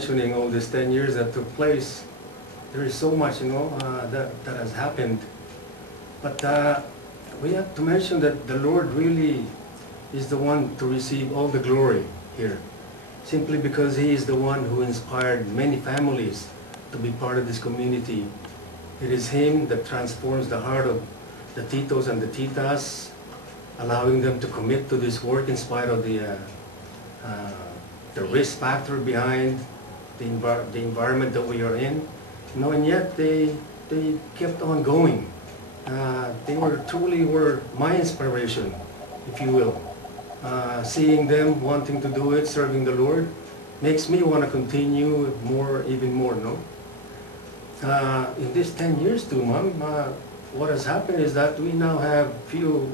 mentioning all these 10 years that took place, there is so much, that has happened. But we have to mention that the Lord really is the one to receive all the glory here, simply because He is the one who inspired many families to be part of this community. It is Him that transforms the heart of the titos and the titas, allowing them to commit to this work in spite of the risk factor behind the environment that we are in. And yet they kept on going. They truly were my inspiration, if you will. Seeing them wanting to do it, serving the Lord, makes me want to continue even more, no? In these 10 years too, Mom, what has happened is that we now have few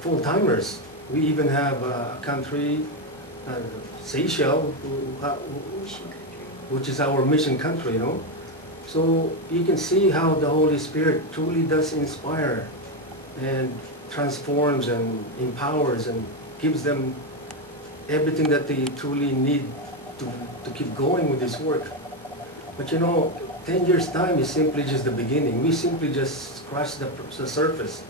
full-timers. We even have a country, Seychelles, which is our mission country, you know. So you can see how the Holy Spirit truly does inspire and transforms and empowers and gives them everything that they truly need to keep going with this work. But 10 years' time is simply just the beginning. We simply just scratched the surface.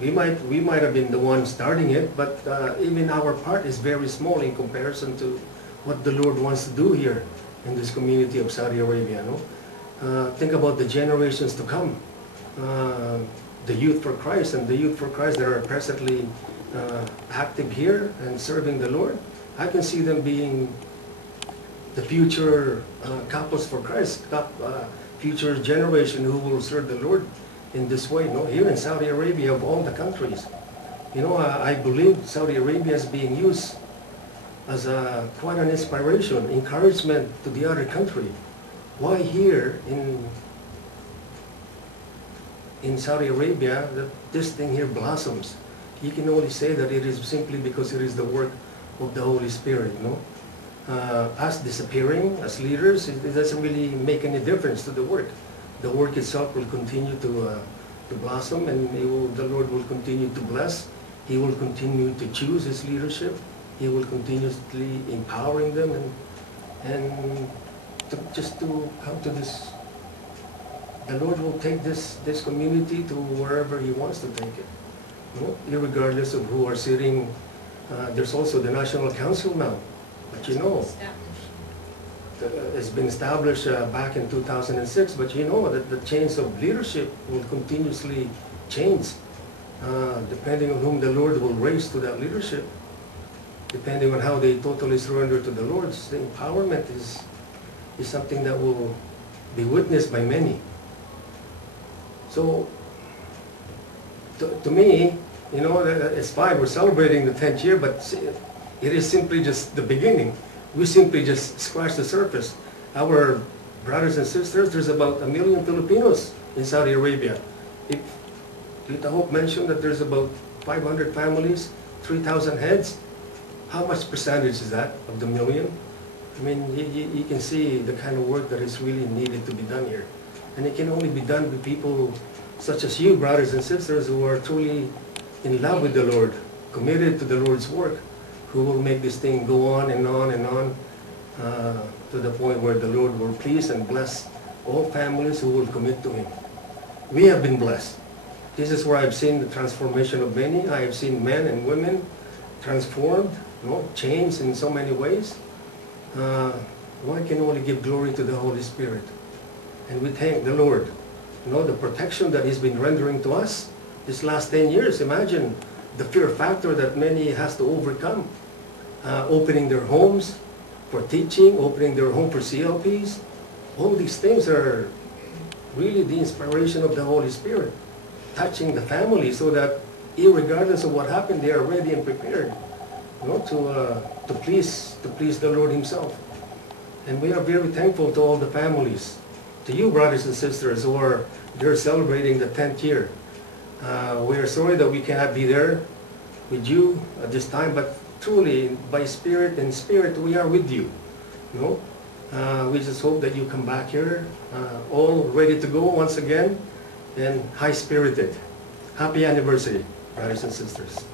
We might have been the one starting it, but even our part is very small in comparison to what the Lord wants to do here in this community of Saudi Arabia. No? Think about the generations to come. The Youth for Christ and the Youth for Christ that are presently active here and serving the Lord. I can see them being the future couples for Christ, future generation who will serve the Lord in this way. Here in Saudi Arabia, of all the countries, I believe Saudi Arabia is being used as quite an inspiration, encouragement to the other country. Why here in Saudi Arabia that this thing here blossoms? You can only say that it is simply because it is the work of the Holy Spirit. Us disappearing as leaders, it doesn't really make any difference to the work. The work itself will continue to blossom, and the Lord will continue to bless. He will continue to choose His leadership. He will continuously empowering them and just to come to this. The Lord will take this community to wherever He wants to take it. Regardless of who are sitting. There's also the National Council now. But it's been established back in 2006, but that the chains of leadership will continuously change depending on whom the Lord will raise to that leadership, depending on how they totally surrender to the Lord. The empowerment is something that will be witnessed by many. So to me, it's fine, we're celebrating the 10th year, but it is simply just the beginning. We simply just scratched the surface. Our brothers and sisters, there's about 1 million Filipinos in Saudi Arabia. If Tita Hope mentioned that there's about 500 families, 3,000 heads, how much percentage is that of the million? I mean, you can see the kind of work that is really needed to be done here. And it can only be done with people such as you, brothers and sisters, who are truly in love with the Lord, committed to the Lord's work, who will make this thing go on and on and on to the point where the Lord will please and bless all families who will commit to Him. We have been blessed. This is where I've seen the transformation of many. I have seen men and women transformed, changed in so many ways. One can only give glory to the Holy Spirit. And we thank the Lord. The protection that He's been rendering to us this last 10 years. Imagine the fear factor that many has to overcome. Opening their homes for teaching, opening their home for CLPs. All these things are really the inspiration of the Holy Spirit, touching the family so that irregardless of what happened, they are ready and prepared to please the Lord Himself. And we are very thankful to all the families, to you brothers and sisters who are there celebrating the 10th year. We are sorry that we cannot be there with you at this time, but truly, by spirit and spirit, we are with you. We just hope that you come back here, all ready to go once again, and high-spirited. Happy anniversary, brothers and sisters.